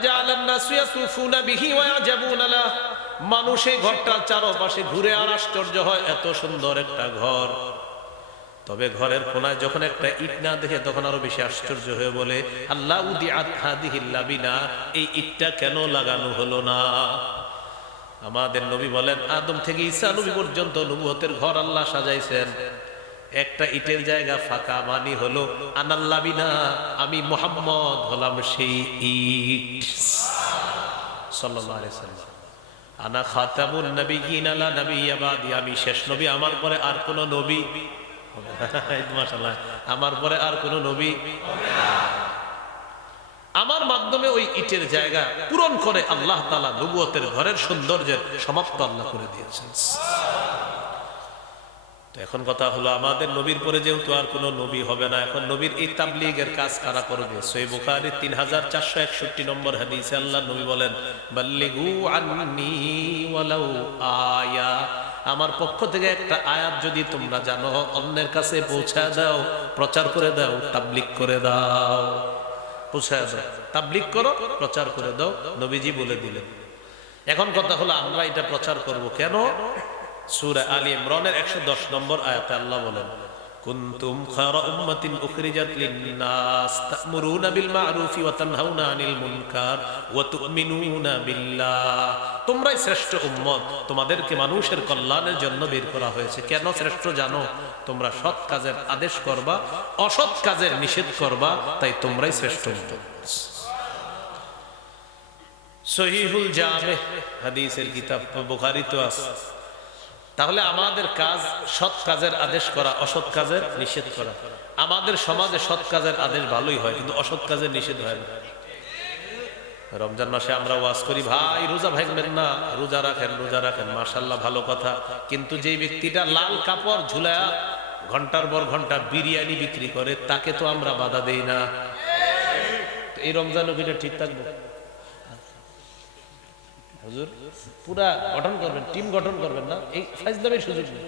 ফাজাআলান নাসু ইয়াতুফুনা বিহি ওয়া ইয়াজাবুনা লা, মানুষ এই ঘরটার চারপাশে ঘুরে আর আশ্চর্য হয়, এত সুন্দর একটা ঘর। তবে ঘরের কোনায় যখন একটা ইট না দেখে তখন আরো বেশি আশ্চর্য হয়ে বলে, আল্লাহ উদিআত হাদিহিল লাবিনা, এই ইটটা কেন লাগানো হলো না? আমাদের নবী বলেন, আদম থেকে ঈসা নবী পর্যন্ত নবুয়তের ঘর আল্লাহ সাজাইছেন, একটা ইটের জায়গা ফাঁকা, মানি হলো আনাল লাবিনা, আমি মুহাম্মদ হলাম সেই ইট। সাল্লাল্লাহু আলাইহি ওয়াসাল্লাম, আনা খাতামুন নবিয়্যিন লা নাবিয়্যা বাদি, আমি শেষ নবী, আমার পরে আর কোন নবী মাশাআল্লাহ, আমার পরে আর কোন নবী হবে না। আমার মাধ্যমে ওই ইটের জায়গা পূরণ করে আল্লাহ তাআলা নবুয়তের ঘরের সৌন্দর্যের সমাপ্ত আল্লাহ করে দিয়েছেন। তো এখন কথা হলো, আমাদের নবীর পরে যেহেতু আর কোন নবী হবে না, এখন নবীর এই তাবলীগের কাজ কারা করবে? সহিহ বুখারী 3461 নম্বর হাদিসে আল্লাহ নবী বলেন, বাল্লিগু আন্নী ওয়ালাউ আয়া, আমার পক্ষ থেকে একটা আয়াত যদি তোমরা জানো, অন্যের কাছে পৌঁছা দাও, প্রচার করে দাও, তাবলীগ করে দাও। পৌঁছা দাও, তাবলীগ করো, প্রচার করে দাও, নবীজি বলে দিলেন। এখন কথা হলো, আমরা এটা প্রচার করব কেন? সূরা আলী ইমরানের 110 নম্বর আয়াতে আল্লাহ বলেন, কুনতুম খায়রা উম্মাতিন উখরিজাত লিন-নাস তা'মুরুনা বিল মা'রুফি ওয়া তানহাউনা আনিল মুনকার ওয়া তু'মিনুনা বিল্লাহ, তোমরাই শ্রেষ্ঠ উম্মত, তোমাদেরকে মানুষের কল্যাণের জন্য বের করা হয়েছে। কেন শ্রেষ্ঠ জানো? তোমরা সৎ কাজের আদেশ করবা, অসৎ কাজের নিষেধ করবা, তাই তোমরাই শ্রেষ্ঠ উম্মত। সহিহুল জামে হাদিসের কিতাব বুখারীতে আছে। তাহলে আমাদের কাজ সৎ কাজের আদেশ করা, অসৎ কাজের নিষেধ করা। আমাদের সমাজে সৎ কাজের আদেশ ভালোই হয়, কিন্তু অসৎ কাজের নিষেধ হয় না। রমজান মাসে আমরা ওয়াজ করি, ভাই রোজা ভাঙবেন না, রোজা রাখেন, রোজা রাখেন, মাশাআল্লাহ ভালো কথা। কিন্তু যেই ব্যক্তিটা লাল কাপড় ঝুলায়া ঘন্টার পর ঘন্টা বিরিয়ানি বিক্রি করে, তাকে তো আমরা বাধা দেই না। এই রমজানও কিটা ঠিক থাকবো? হুজুর পুরা গঠন করবেন, টিম গঠন করবেন না, এই ফাজলামের সুযোগ নেই।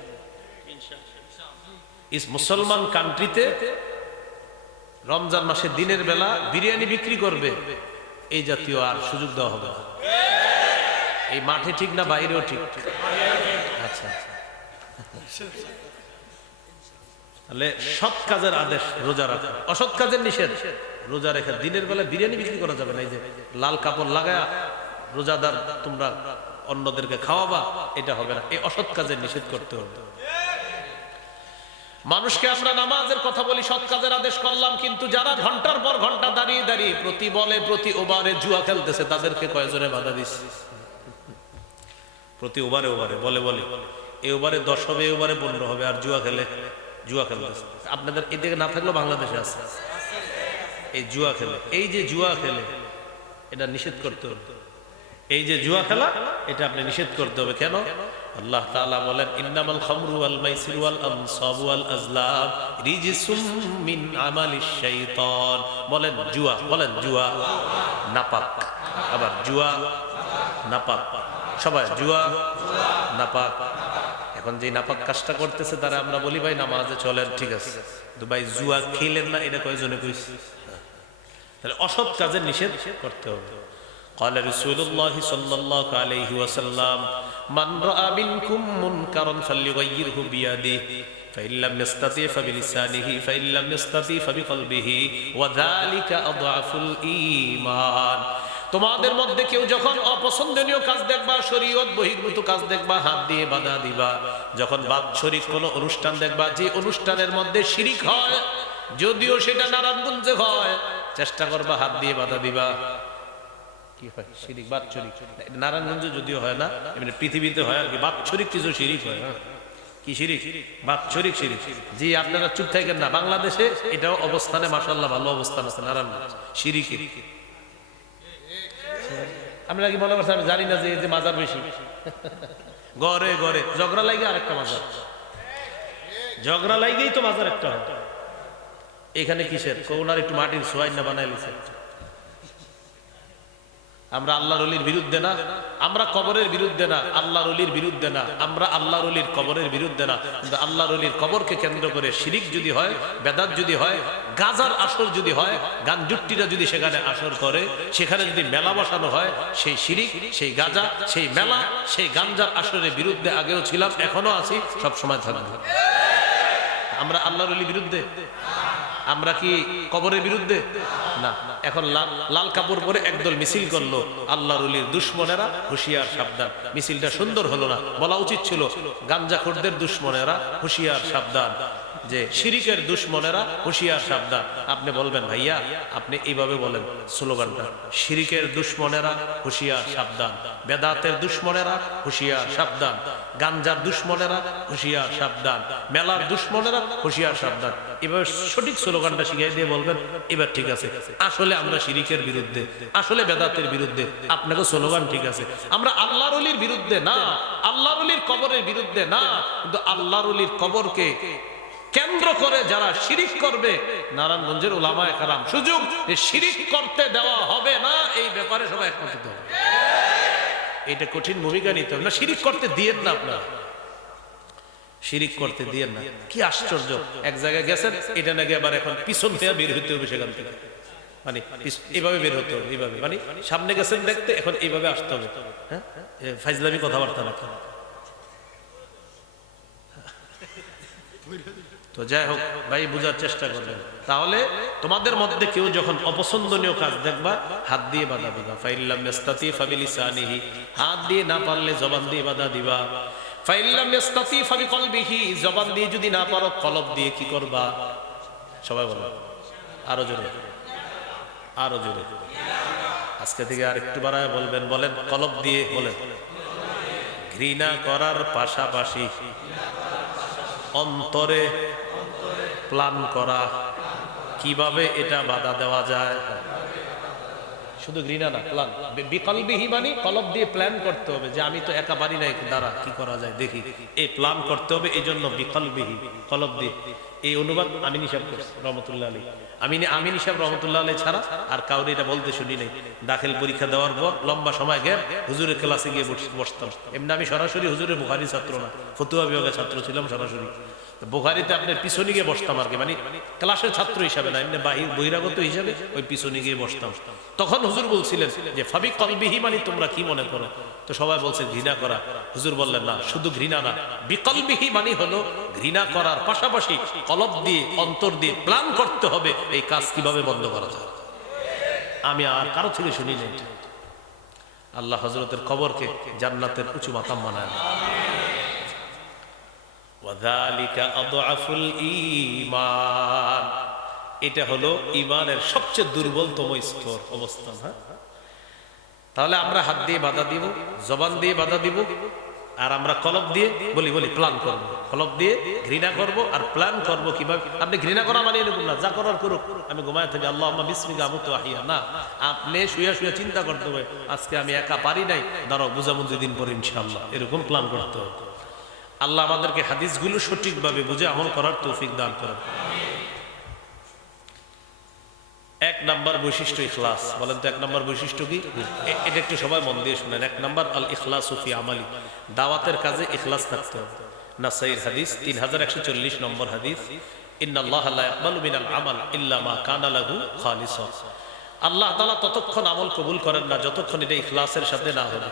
ইস মুসলমান কান্ট্রিতে রমজান মাসে দিনের বেলা বিরিয়ানি বিক্রি করবে, এই জাতীয় আর সুযোগ দেওয়া হবে না। এই মাঠে ঠিক না বাইরেও ঠিক? আচ্ছা, তাহলে সৎ কাজের আদেশ রোজা রাখা, অসৎ কাজের নিষেধ রোজা রেখা। দিনের বেলা বিরিয়ানি বিক্রি করা যাবে না, এই যে লাল কাপড় লাগায়া রোজাদার তোমরা অন্যদেরকে খাওয়াবা, এটা হবে না। এই অসৎ কাজের নিষেধ করতে হবে। মানুষকে আমরা নামাজের কথা বলি, সৎ কাজের আদেশ করলাম, কিন্তু যারা ঘন্টার পর ঘন্টা দাঁড়িয়ে দাঁড়িয়ে প্রতি বলে প্রতি ওভারে জুয়া খেলতেছে, তাদেরকে কয়জনে বাধা দিচ্ছে? প্রতি ওভারে ওভারে বলে বলে এই ওভারে 10 হবে, এই ওভারে 15 হবে, আর জুয়া খেলতেছে। আপনাদের এদিকে না থাকলেও বাংলাদেশে আছে এই জুয়া খেলে। এই যে জুয়া খেলে, এটা নিষেধ করতে হবে। এই যে জুয়া খেলা, এটা আপনি নিষেধ করতে হবে। কেন? আল্লাহ তাআলা বলেন, ইন্নামাল খামরু ওয়াল মাইসিরু ওয়াল আনসাবু ওয়াল আজলাম রিজসুম মিন আমালিশ শাইতান। বলেন জুয়া, বলেন জুয়া নাপাক। আবার জুয়া নাপাক, সবাই জুয়া নাপাক। এখন যে নাপাক কাজটা করতেছে, তারা আমরা বলি ভাই নামাজে চলেন, ঠিক আছে, কিন্তু ভাই জুয়া খেলেন না, এটা কয়জনে কইছে? তাহলে অসৎ কাজের নিষেধ করতে হবে। قال رسول الله صلى الله عليه وسلم من رأى منكم منكرا فليغيره بيده فإن لم يستطع فبلسانه فإن لم يستطع فبقلبه وذلك أضعف الإيمان। তোমাদের মধ্যে কেউ যখন অপছন্দনীয় কাজ দেখবা, শরীয়ত বহির্ভূত কাজ দেখবা, হাত দিয়ে বাধা দিবা। যখন বাৎসরিক কোনো অনুষ্ঠান দেখবা, যে অনুষ্ঠানের মধ্যে শিরিক হয়, যদিও সেটা নারায়ণগঞ্জে হয়, চেষ্টা করবা হাত দিয়ে বাধা দিবা। কি হয়? শিরিক, বাৎসরিক। নারায়ণগঞ্জে যদিও হয় না, এমনি পৃথিবীতে হয় আর কি। বাৎসরিক কিছু শিরিক হয়। কি শিরিক? বাৎসরিক শিরিক। জি, আপনারা চুপ থাকেন না। বাংলাদেশে এটাও অবস্থানে মাশাআল্লাহ ভালো অবস্থান আছে নারায়ণগঞ্জ শিরিকের। আমরা কি মনে করছি আমি জানি না যে এই যে মাজার বেশি? ঘরে ঘরে ঝগড়া লাগে, আরেকটা মাজার, ঝগড়া লাগেই তো মাজার একটা হয়। এখানে কিসের? ওনার একটু মাটির সোয়াইন না বানাই লিছে, আমরা আল্লাহর ওলির বিরুদ্ধে না, আমরা কবরের বিরুদ্ধে না, আল্লাহর ওলির বিরুদ্ধে না, আমরা আল্লাহর ওলির কবরের বিরুদ্ধে না। কিন্তু আল্লাহর ওলির কবরকে কেন্দ্র করে শিরিক যদি হয়, বেদাত যদি হয়, গাজার আসর যদি হয়, গানজুট্টিরা যদি সেখানে আসর করে, সেখানে যদি মেলা বসানো হয়, সেই শিরিক, সেই গাজা, সেই মেলা, সেই গাঞ্জার আসরের বিরুদ্ধে আগেও ছিলাম, এখনো আছি, সব সময় থাকবো। আমরা আল্লাহর ওলির বিরুদ্ধে? আমরা কি কবরের বিরুদ্ধে? না। এখন লাল কাপড় পরে একদল মিছিল করলো, আল্লাহর ওলির দুশমনেরা হুঁশিয়ার সাবধান। মিছিলটা সুন্দর হলো না, বলা উচিত ছিল গাঞ্জাখোরদের দুশমনেরা হুঁশিয়ার সাবধান, যে শিরিকের দুশমনেরা হুঁশিয়ার সাবধান। আপনি বলবেন ভাইয়া, আপনি এইভাবে বলেন স্লোগানটা, শিরিকের দুশমনেরা হুঁশিয়ার সাবধান, বেদাতের দুশমনেরা হুঁশিয়ার সাবধান, গাঞ্জার দুশমনেরা হুঁশিয়ার সাবধান, মেলার দুশমনেরা হুঁশিয়ার সাবধান। এবার সঠিক স্লোগানটা শিখিয়ে দিয়ে বলবেন এবার ঠিক আছে, আসলে আমরা শিরিকের বিরুদ্ধে, আসলে বেদাতের বিরুদ্ধে। আপনাকে স্লোগান ঠিক আছে, আমরা আল্লাহর ওলির বিরুদ্ধে না, আল্লাহর ওলির কবরের বিরুদ্ধে না, কিন্তু আল্লাহর ওলির কবরকে কেন্দ্র করে যারা শিরিক করবে, নারায়ণগঞ্জের উলামায়ে কেরাম সুযোগ যে শিরিক করতে দেওয়া হবে না, এই ব্যাপারে সবাই একমত হতে হবে। এটা কঠিন ভূমিকা নিতে হবে না, শিরিক করতে দিয়েন না, আপনারা শিরিক করতে দিয়েন না। কি আশ্চর্য, এক জায়গায় গেছেন, এটা নাকি আবার এখন পিছন থেকে বের হতে হবে সেখান থেকে, মানে এইভাবে বের হতে হবে, এইভাবে, মানে সামনে গেছেন দেখতে, এখন এইভাবে আসতে হবে। হ্যাঁ, ফাইজলামি কথাবার্তা না। তো যাই হোক ভাই, বুঝার চেষ্টা করবেন। তাহলে তোমাদের মধ্যে কেউ যখন অপছন্দনীয় কাজ দেখবা, হাত দিয়ে বাধা দিবা। ফাইল্লাম ইয়াস্তাতি ফাবিলিসানিহি, হাত দিয়ে না পারলে জবান দিয়ে বাধা দিবা। ফাইল্লাম ইয়াস্তাতি ফাবিকলবিহি, জবান দিয়ে যদি না পারো কলব দিয়ে কি করবা? সবাই বলো, আরো জোরে, আরো জোরে। আজকে থেকে আর একটু বাড়ায় বলবেন, বলেন কলব দিয়ে, বলেন। ঘৃণা করার পাশাপাশি অন্তরে প্ল্যান করা, কিভাবে এটা বাধা দেওয়া যায়। শুধু ঘৃণা না, প্ল্যান। বিকলবিহি মানে কলব দিয়ে প্ল্যান করতে হবে, যে আমি তো একা পারি না, দ্বারা কি করা যায় দেখি, এই প্ল্যান করতে হবে। এই জন্য বিকলবিহি, কলব দিয়ে। এই অনুবাদ আমিন সাহেব রহমতুল্লাহ আলী, আমিন সাহেব রহমতুল্লাহ আলী ছাড়া আর কাউরে এটা বলতে শুনি নাই। দাখিল পরীক্ষা দেওয়ার পর লম্বা সময় গ্যাপ, হুজুরের ক্লাসে গিয়ে বসতাম। এমনি আমি সরাসরি হুজুরের বুখারী ছাত্র না, ফতুয়া বিভাগের ছাত্র ছিলাম সরাসরি। বুখারীতে আপনার পিছনে গিয়ে বসতাম আর কি, মানে ক্লাসের ছাত্র হিসাবে না, এমনি বহিরাগত হিসাবে ওই পিছনে গিয়ে বসতাম। তখন হুজুর বলছিলেন যে ফাবি কলবিহি মানে তোমরা কি মনে করো? তো সবাই বলছে ঘৃণা করা। হুজুর বললেন না, শুধু ঘৃণা না, বিকলবিহি মানে হলো ঘৃণা করার পাশাপাশি কলব দিয়ে, অন্তর দিয়ে প্ল্যান করতে হবে এই কাজ কিভাবে বন্ধ করা যায়। আমি আর কারো থেকে শুনি নাই। আল্লাহ হযরতের কবরকে জান্নাতের উঁচু মাকাম বানায়। ওয়াযালিকা আদআফুল ঈমান, এটা হলো ঈমানের সবচেয়ে দুর্বলতম স্তর, অবস্থান। হ্যাঁ, তাহলে আমরা হাত দিয়ে বাধা দিব, জবান দিয়ে বাধা দিব, আর আমরা কলব দিয়ে বলি প্ল্যান করব। কলব দিয়ে ঘৃণা করব আর প্ল্যান করব কিভাবে। আপনি ঘৃণা করা মানে এরকম না, যা করার করুক, আমি ঘুমায় থাকি, আল্লাহুম্মা বিসমিকা আমুতু ওয়া আহইয়া। না, আপনি শুয়ে শুয়ে চিন্তা করতে হবে, আজকে আমি একা পারি নাই, দাঁড়াও বুঝাবুঝি দিন পরে ইনশাআল্লাহ, এরকম প্ল্যান করতে হবে। আল্লাহ আমাদেরকে হাদিসগুলো সঠিকভাবে বুঝে আমল করার তৌফিক দান করেন। এক নাম্বার বৈশিষ্ট্য ইখলাস। বলেন তো এক নাম্বার বৈশিষ্ট্য কি? এটা একটু সবাই মন দিয়ে শুনেন। এক নাম্বার আল ইখলাসু ফি আমালি, দাওয়াতের কাজে ইখলাস থাকতে হবে। নাসাইর হাদিস 3140 নম্বর হাদিস, ইন্নাল্লাহা লা ইয়াকবালু মিনাল আমাল ইল্লা মা কানা লাহু খালিসা। আল্লাহ তাআলা ততক্ষণ আমল কবুল করেন না যতক্ষণ এটা ইখলাসের সাথে না হবে।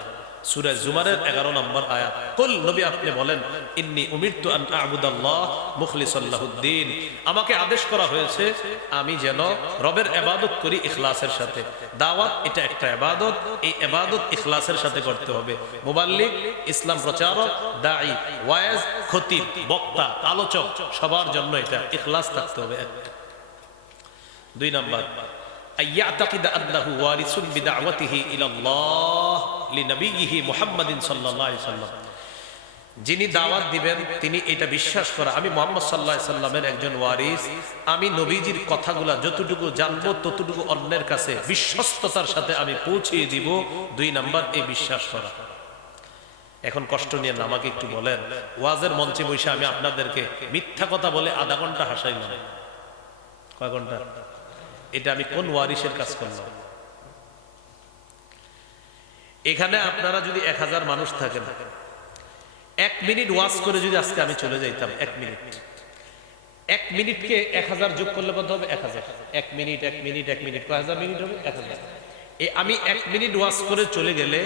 সূরা জুমারের 11 নম্বর আয়াত। কুল, নবী আপনি বলেন, ইন্নী উমিরতু আন আ'বুদাল্লাহ মুখলিসাল লাহুদ্দিন, আমাকে আদেশ করা হয়েছে আমি যেন রবের ইবাদত করি ইখলাসের সাথে। দাওয়াত এটা একটা ইবাদত, এই ইবাদত ইখলাসের সাথে করতে হবে। মুবাল্লিগ, ইসলাম প্রচারক, দাঈ, ওয়াইজ, খতিব, বক্তা, আলোচক, সবার জন্য এটা ইখলাস থাকতে হবে। দুই নাম্বার, আইয়াতাকিদ আন্নাহু ওয়ারিসুন বিদাওয়াতিহি ইলাল্লাহ লিনবিয়িহি মুহাম্মাদিন সাল্লাল্লাহু আলাইহি সাল্লাম, যিনি দাওয়াত দিবেন তিনি এটা বিশ্বাস করা আমি মুহাম্মদ সাল্লাল্লাহু আলাইহি সাল্লামের একজন ওয়ারিস, আমি নবীজির কথাগুলা যতটুকু জানবো ততটুকু অন্যের কাছে বিশ্বস্ততার সাথে আমি পৌঁছিয়ে দিব। দুই নাম্বার, এই বিশ্বাস করা। এখন কষ্ট নিয়ে না, আমাকে একটু বলেন, ওয়াজের মঞ্চে বসে আমি আপনাদেরকে মিথ্যা কথা বলে আধা ঘন্টা হাসাইলাম, কয় ঘন্টা? এটা আমি কোন ওয়ারিসের কাজ করলাম? এখানে আপনারা যদি 1000 মানুষ থাকেন, 1 মিনিট ওয়াজ করে যদি আজকে আমি চলে যাইতাম, 1 মিনিট, 1 মিনিটকে 1000 যোগ করলে কত হবে? 1000। 1 মিনিট 1 মিনিট 1 মিনিট কয় হাজার মিনিট হবে? 1000। আমি 1 মিনিট ওয়াজ করে চলে গেলে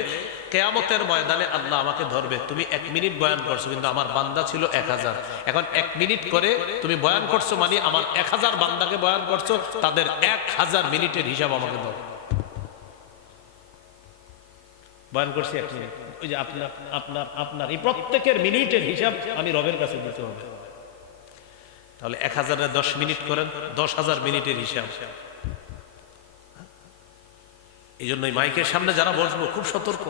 কিয়ামতের ময়দানে আল্লাহ আমাকে ধরবে, তুমি 1 মিনিট বয়ান করছো কিন্তু আমার বান্দা ছিল 1000। এখন 1 মিনিট করে তুমি বয়ান করছো মানে আমার 1000 বান্দাকে বয়ান করছো, তাদের 1000 মিনিটের হিসাব আমাকে দাও। বয়ান করছি 1 মিনিট, ওই যে আপনার এই প্রত্যেকের মিনিটের হিসাব আমি রবের কাছে দিতে হবে। তাহলে 1000-এ 10 মিনিট করেন, 10,000 মিনিটের হিসাব। এই জন্যই মাইকের সামনে যারা বসবো খুব সতর্ক।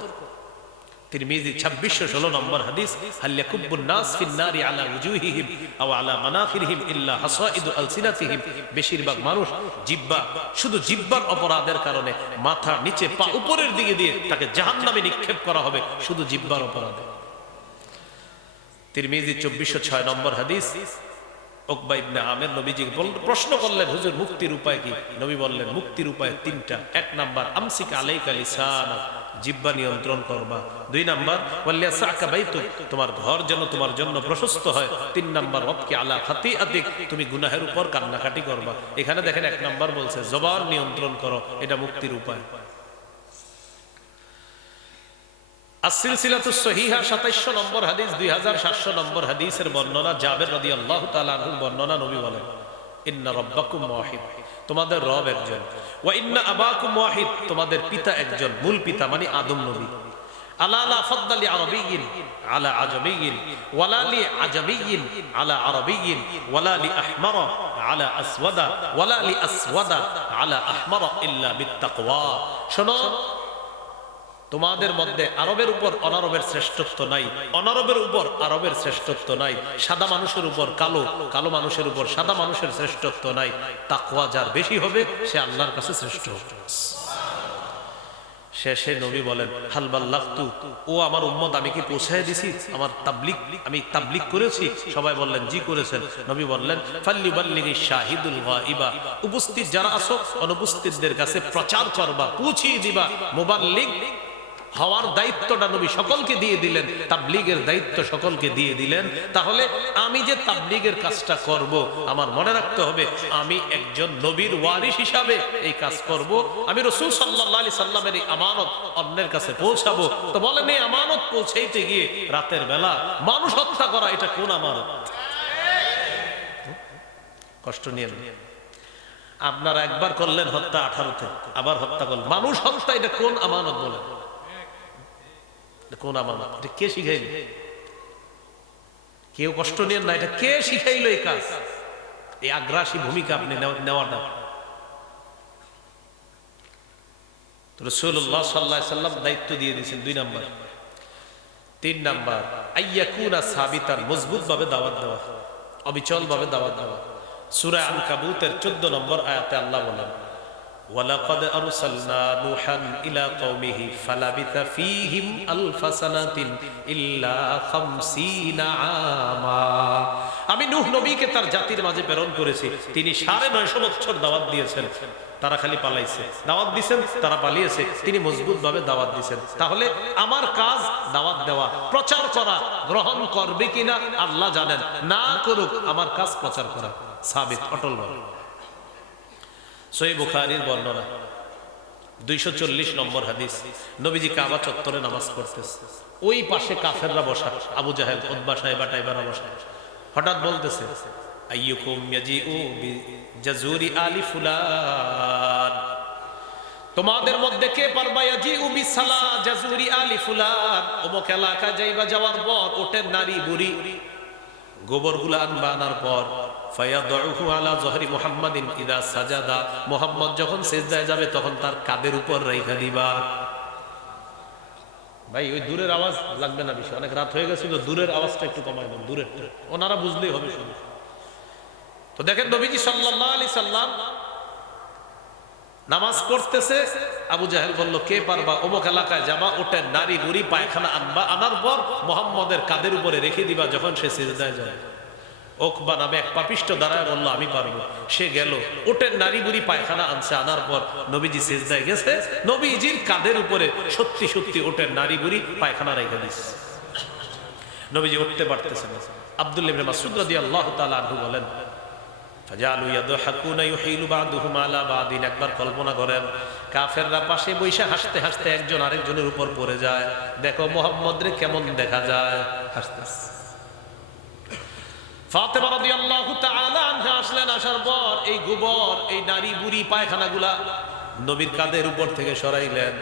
তিরমিজি 2616 নম্বর হাদিস, হাল ইয়াকুব্বুন নাস ফিন নারি আলা উজুহিহিম আও আলা মানাখিরিহিম ইল্লা হাসাইদু আলসিনাতিহিম। বেশিরভাগ মানুষ জিহ্বা, শুধু জিহ্বার অপরাধের কারণে মাথা নিচে পা উপরের দিকে দিয়ে তাকে জাহান্নামে নিক্ষেপ করা হবে, শুধু জিহ্বার অপরাধে। তিরমিজি 2406 নম্বর হাদিস, উকবা ইবনে আমির নবীজি প্রশ্ন করলেন, হুজুর মুক্তির উপায় কি? নবী বললেন মুক্তির উপায় 3টা। 1 নাম্বার আমসিক আলাইকা লিসানাক, জিহ্বা নিয়ন্ত্রণ করবা। 2 নাম্বার ওয়ালিয়াসাকা বাইতুক, তোমার ঘর যেন তোমার জন্য প্রশস্ত হয়। 3 নাম্বার ওয়াবকি আলা খাতিআতিক, তুমি গুনাহের উপর কান্নাকাটি করবা। এখানে দেখেন 1 নাম্বার বলছে জবান নিয়ন্ত্রণ করো, এটা মুক্তির উপায়। as-silsilatus sahiha 2700 নম্বর হাদিস, 2700 নম্বর হাদিসের বর্ণনা, জাবের রাদিয়াল্লাহু তাআলা আনহুর বর্ণনা, নবী বলেন ইন্না রাব্বাকুম ওয়াহিদ, তোমাদের রব একজন। ওয়া ইন্না আবাকুম ওয়াহিদ, তোমাদের পিতা একজন, মূল পিতা মানে আদম নবী। আলা লা ফাদ্দালি আরাবিয়্যিন আলা আজামিয়্যিন ওয়ালা লি আজামিয়্যিন আলা আরাবিয়্যিন ওয়ালা লি আহমারা আলা আসওয়াদা ওয়ালা লি আসওয়াদা আলা আহমারা ইল্লা বিত্তাকওয়া। শোনো, তোমাদের মধ্যে আরবের উপর অনারবের শ্রেষ্ঠত্ব নাই, অনারবের উপর আরবের শ্রেষ্ঠত্ব নাই, সাদা মানুষের উপর কালো, কালো মানুষের উপর সাদা মানুষের শ্রেষ্ঠত্ব নাই। তাকওয়া যার বেশি হবে সে আল্লাহর কাছে শ্রেষ্ঠ হবে। শেষে নবী বলেন হাল বাল্লাগতু, ও আমার উম্মত আমি কি পৌঁছায় দিছি? আমার তাবলীগ, আমি তাবলীগ করেছি? সবাই বললেন জি করেছেন। নবী বললেন ফাল্লিবাল্লিগিশ শাহিদুল গায়বা, উপস্থিত যারা আছো অনুপস্থিতদের কাছে প্রচার করবা, পৌঁছিয়ে দিবা। মুবাল্লিগ হওয়ার দায়িত্বটা নবী সকলকে দিয়ে দিলেন, তাবলীগের দায়িত্ব সকলকে দিয়ে দিলেন। তাহলে আমি যে তাবলীগের কাজটা করব, আমার মনে রাখতে হবে আমি একজন নবীর ওয়ারিস হিসাবে এই কাজ করব। আমি রাসূল সাল্লাল্লাহু আলাইহি সাল্লামের এই আমানত অন্যের কাছে পৌঁছাবো। তো বলেন এই আমানত পৌঁছাইতে গিয়ে রাতের বেলা মানুষ হত্যা করা, এটা কোন আমানত? কষ্ট নিয়ে আপনারা একবার করলেন হত্যা 18তে, আবার হত্যা করলেন, মানুষ হত্যা, এটা কোন আমানত? বলেন কোন আমানত? এটা কে শিখাইল? কেউ কষ্ট নেন না, এটা কে শিখাইল এই কাজ? এই আগ্রাসী ভূমিকা আপনি নেওয়াটা। রাসূলুল্লাহ সাল্লাল্লাহু আলাইহি সাল্লাম দায়িত্ব দিয়ে দিয়েছেন 2 নাম্বার। 3 নাম্বার আইয়াকুনা সাবিতান, মজবুত ভাবে দাওয়াত দেওয়া, অবিচল ভাবে দাওয়াত দেওয়া। সূরা আনকাবুতের 14 নম্বর আয়াতে আল্লাহ বলেন ওয়ালাকাদ আরসালনা নূহান ইলা কওমিহি ফালাবিথা ফীহিম আলফা সানাতিন ইল্লা 50 আমা। আমি নূহ নবীকে তার জাতির মাঝে প্রেরণ করেছি, তিনি 950 বছর দাওয়াত দিয়েছেন, তারা খালি পালাইছে। দাওয়াত দিয়েছেন, তারা পালিয়েছে, তিনি মজবুত ভাবে দাওয়াত দিয়েছেন। তাহলে আমার কাজ দাওয়াত দেওয়া, প্রচার করা। গ্রহণ করবে কিনা আল্লাহ জানেন, না করুক, আমার কাজ প্রচার করা। সাবিত, অটল ভাবে। সহিহ বুখারীর বর্ণনা 240 নম্বর হাদিস, নবীজি কাবা চত্বরে নামাজ পড়তেছে, ওই পাশে কাফেররা বসা, আবু জাহেল, উতবা, সাইবা টাইবারা বসা। হঠাৎ বলতেছে আইয়ুকুম ইয়াজিউ বিজাজুরি আলি ফুলান, তোমাদের মধ্যে কে পারবা ইয়াজিউ বিসালা জাজুরি আলি ফুলান, অমুক এলাকা যাইবা, যাওয়ার পর ওটের নারী বুড়ি গোবরগুলো আনবা, আনার পর ফায়াদউহু আলা যহরি মুহাম্মাদিন ইদা সাজাদা, মুহাম্মদ যখন সিজদায় যাবে তখন তার কাঁধের উপর রাইখা দিবা। ভাই ওই দূরের আওয়াজ লাগবে না বেশি, অনেক রাত হয়ে গেছিল, দূরের আওয়াজটা একটু কমাই দেন, দূরের, ওনারা বুঝলেই হবে শুধু। তো দেখেন নবীজি সাল্লাল্লাহু আলাইহি সাল্লাম নামাজ পড়তেছে, আবু জাহেল বলল কে পারবা, অমুক এলাকায় যাবা, ওটা নারী বুড়ি পায়খানা আনবা, আনার পর মুহাম্মদের কাঁধের উপরে রেখে দিবা যখন সে সিজদায় যায়। ওকবা নামে এক পাপিষ্ট দাঁড়ায় বললো আমি পারবো। সে গেল, ওটের নারী বুড়ি পায়খানা আনছে, আনার পর নবীজি সিজদায় গেছে, নবীজির কাঁধের উপরে সত্যি সত্যি ওটের নারী বুড়ি পায়খানা রেখে দিচ্ছে। নবীজি উঠতে পারতেছেন না। আব্দুল্লাহ ইবনে মাসউদ রাদিয়াল্লাহু তাআলা আনহু বলেন, ফাজালু ইয়াদহাকুনা ইউহিলু বা'দুহুম আলা বা'দিন। একবার কল্পনা করেন, কাফেররা পাশে বৈশা হাসতে হাসতে একজন আরেকজনের উপর পড়ে যায়। দেখো মুহাম্মদ রে কেমন দেখা যায়, হাসতেছে। ফাতেমা রাদিয়াল্লাহু তাআলা আনহা আসলেন, আসার পর এই গোবর, এই নারী বুড়ি পায়খানাগুলা নবীর কাঁধের উপর থেকে সরাইলেন।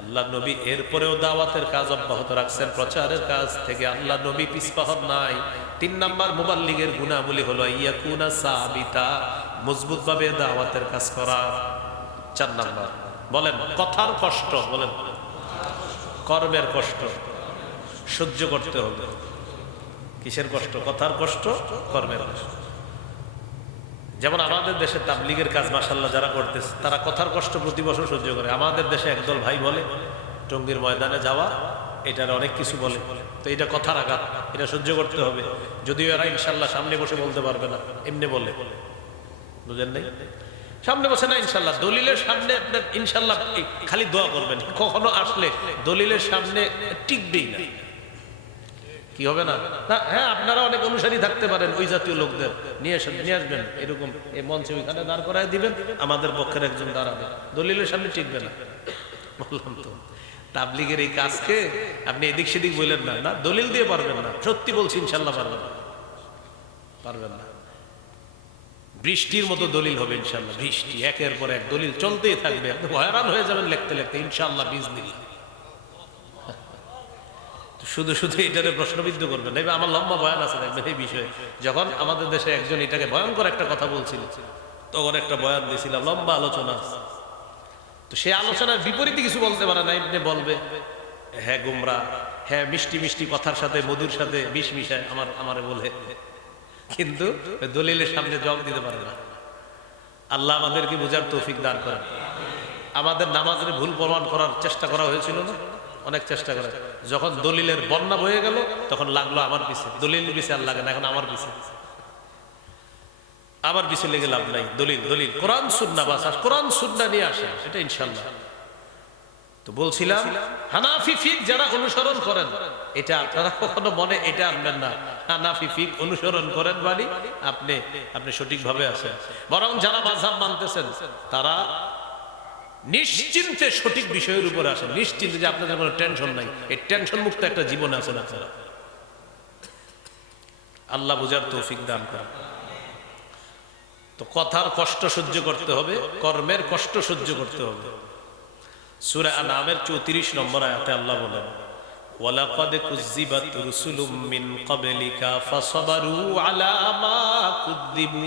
আল্লাহ নবী এরপরেও দাওয়াতের কাজ অব্যাহত রাখছেন, প্রচারের কাজ থেকে আল্লাহ নবী পিছপা নাই। ৩ নাম্বার মুবাল্লিগের গুণাবলী হলো ইয়াকুনা সাবিতা, মজবুত ভাবে দাওয়াতের কাজ করা। ৪ নাম্বার বলেন কথার কষ্ট, বলেন কর্মের কষ্ট সহ্য করতে হবে। কিসের কষ্ট? কথার কষ্ট, কর্মের কষ্ট। যেমন আমাদের দেশে তাবলীগের কাজ মাশাআল্লাহ যারা করতেছে, তারা কথার কষ্ট প্রতি বছর সহ্য করে। আমাদের দেশে একদল ভাই বলে টঙ্গীর ময়দানে যাওয়া, এটার অনেক কিছু বলে, তো এটা কথার আঘাত, এটা সহ্য করতে হবে। যদিও এরা ইনশাল্লাহ সামনে বসে বলতে পারবে না, এমনি বলে, বুঝেন নাই? সামনে বসে না ইনশাল্লাহ, দলিলের সামনে আপনার ইনশাল্লাহ খালি দোয়া করবেন, কখনো আসলে দলিলের সামনে টিকবেই না। কি হবে না? হ্যাঁ, আপনারা অনেক অনুসারী থাকতে পারেন, ওই জাতীয় লোকদের নিয়ে আসবেন, এরকম এই মঞ্চে ওইখানে দাঁড় করায় দিবেন, আমাদের পক্ষের একজন দাঁড়াবে, দলিলের সামনে টিকবে না। বললাম তো, তাবলীগের এই কাজকে আপনি এদিক সেদিক বললেন না, না দলিল দিয়ে পারবেন না, সত্যি বলছি ইনশাল্লাহ পারবেন না, পারবেন না। বৃষ্টির মতো দলিল হবে ইনশাল্লাহ, বৃষ্টি একের পর এক দলিল চলতেই থাকবে, আপনি হয়রান হয়ে যাবেন লিখতে লিখতে ইনশাল্লাহ বিজনিল্লাহ। শুধু শুধু এটারে প্রশ্নবিদ্ধ করবেন না। আমার লম্বা বয়ান আছে দেখবেন এই বিষয়ে। যখন আমাদের দেশে একজন এটাকে ভয়ঙ্কর একটা কথা বলছিল, তখন একটা বয়ান দিয়েছিলাম, লম্বা আলোচনা। তো সে আলোচনার বিপরীতে কিছু বলতে পারে না, এমনি বলবে হ্যাঁ গোমরা, হ্যাঁ মিষ্টি মিষ্টি কথার সাথে মধুর সাথে বিষ মিশায় আমারে বলে, কিন্তু দলিলের সামনে জবাব দিতে পারে না। আল্লাহ আমাদেরকে বোঝার তৌফিক দান করেন। আমাদের নামাজের ভুল প্রমাণ করার চেষ্টা করা হয়েছিল না, অনেক চেষ্টা করে। যখন দলিলের বন্যা বয়ে গেল, তখন লাগলো আমার পিছে, দলিল পিছে আর লাগে না, এখন আমার পিছে, আমার পিছে লেগে লাভ নাই। দলিল দলিল কোরআন সুন্নাহ, বাস কোরআন সুন্নাহ নিয়ে আসে, এটা ইনশাআল্লাহ। তো বলছিলাম হানাফি ফিক যারা অনুসরণ করেন, এটা আপনারা কখনো মনে এটা আনবেন না হানাফি ফিক অনুসরণ করেন মানে আপনি সঠিকভাবে আছেন। বরং যারা মাযহাব মানতেছেন তারা নিশ্চিন্তে সঠিক বিষয়ের উপর আসেন, নিশ্চিন্তে যে আপনাদের কোনো টেনশন নাই, এই টেনশন মুক্ত একটা জীবন আছেন আপনারা। আল্লাহ বুঝার তৌফিক দান করেন। তো কথার কষ্ট সহ্য করতে হবে, কর্মের কষ্ট সহ্য করতে হবে। সূরা আনআমের 34 নম্বর আয়াতে আল্লাহ বলেন, ওয়ালাকাদ কুযযিবাত রুসুলুম মিন ক্বাবলিকা ফাসাবারু আলা মা কুযযিবু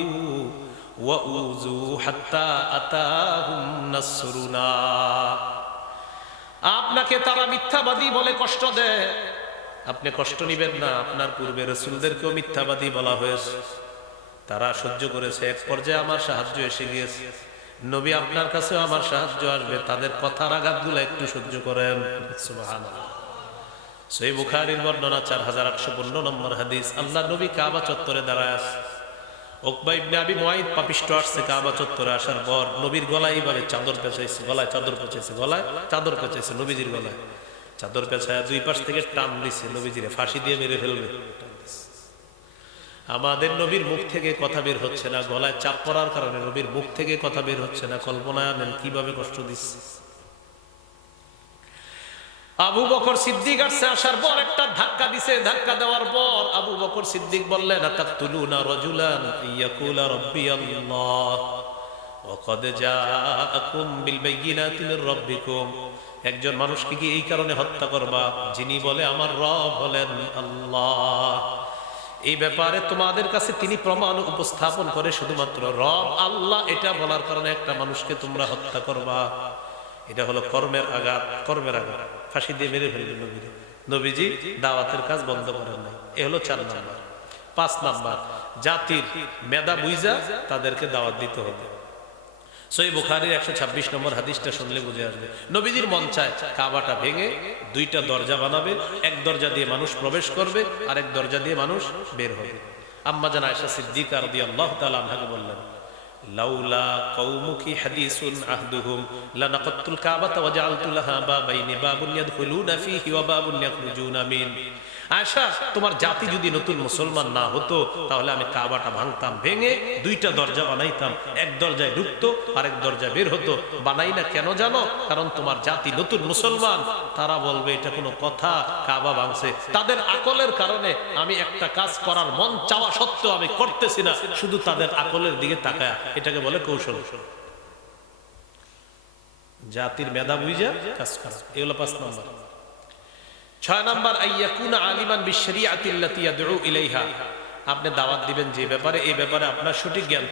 ওয়া উযু হাত্তা আতাহুম নাসরুনা। আপনাকে তারা মিথ্যাবাদী বলে কষ্ট দেয়, আপনি কষ্ট নেবেন না। আপনার পূর্বে রাসূলদেরকেও মিথ্যাবাদী বলা হয়েছে, তারা সহ্য করেছে। এক পর্যায়ে আমার সাহায্য এসে গিয়েছে, নবী আপনার কাছেও আমার সাহায্য আসবে, তাদের কথার আঘাতগুলো একটু সহ্য করেন। সুবহানাল্লাহ। সহিহ বুখারীর বর্ণনা 4815 নম্বর হাদিস। আল্লাহ নবী কাবা চত্বরে দাঁড়ায় আছে, উকবা ইবনে আবি মুআইদ পাপিষ্ট আসছে কাবা চত্বরে। আসার পর নবীর গলায় এইভাবে চাদর পেঁচাইছে, গলায় চাদর পেঁচাইছে, গলায় চাদর পেঁচাইছে, নবীজির গলায় চাদর পেঁচায় দুই পাশ থেকে টান দিছে, নবীজিরে ফাঁসি দিয়ে মেরে ফেলবে। আমাদের নবীর মুখ থেকে কথা বের হচ্ছে না, গলায় চাপ পড়ার কারণে নবীর মুখ থেকে কথা বের হচ্ছে না। কল্পনায় আনেন কিভাবে কষ্ট দিচ্ছে। আবু বকর সিদ্দিক আসছে, আসার পর একটা ধাক্কা দিছে, ধাক্কা দেওয়ার পর আবু বকর সিদ্দিক বললেন, আতাকতুলুনা রাজুলান ইয়াকুলা রাব্বি আল্লাহ ওয়া ক্বাদ জাআকুম বিল বাইয়িনাতি মির রাব্বিকুম। একজন মানুষকে কি এই কারণে হত্যা করবা যিনি বলে আমার রব হলেন আল্লাহ? এই ব্যাপারে তোমাদের কাছে তিনি প্রমাণ উপস্থাপন করে শুধুমাত্র রব আল্লাহ এটা বলার কারণে একটা মানুষকে তোমরা হত্যা করবা, এটা হলো কর্মের আঘাত, কর্মের আঘাত। ফাঁসি দিয়ে মেরে ফেলবে নবীজি। নবীজি দাওয়াতের কাজ বন্ধ করেন নাই। এ হলো 4 নাম্বার। 5 নাম্বার, জাতির মেধা বুঝা তাদেরকে দাওয়াত দিতে হবে। সহিহ বুখারীর 126 নম্বর হাদিসটা শুনলে বুঝে আসবে। নবীজির মন চায় কাবাটা ভেঙে 2টা দরজা বানাবে, এক দরজা দিয়ে মানুষ প্রবেশ করবে, আরেক দরজা দিয়ে মানুষ বের হবে। আম্মা জান আয়েশা সিদ্দিকা রাদিয়াল্লাহু তাআলা আনহাকে বললেন, লাউলা কওমুকি হাদিসুন আহদুহুম লানাকাতুল কাবাতা ওয়া জাআলতু লাহা বাবাইনি বাবুন ইয়াদখুলুনা ফীহি ওয়া বাবুন ইয়াখরুজুনা মিন। আয়েশা, তোমার জাতি যদি নতুন মুসলমান না হতো তাহলে আমি কাবাটা ভাঙতাম, ভেঙে দুইটা দরজা বানাইতাম, এক দরজায় ঢুকতো আরেক দরজায় বের হতো। বানাই না কেন জানো? কারণ তোমার জাতি নতুন মুসলমান, তারা বলবে এটা কোনো কথা, কাবা ভাঙছে। তাদের আকলের কারণে আমি একটা কাজ করার মন চাওয়া সত্ত্বেও আমি করতেছি না, শুধু তাদের আকলের দিকে তাকায়। এটাকে বলে কৌশল। জাতির মেধা বুঝা কাজ করা, এগুলো 5 নম্বর। 6 নম্বর, আইয়াকুনা আলিমান বিশরিয়াতিল্লাতী ইয়াদউ ইলাইহা। আপনি দাওয়াত দিবেন যে ব্যাপারে, এই ব্যাপারে আপনার সঠিক জ্ঞান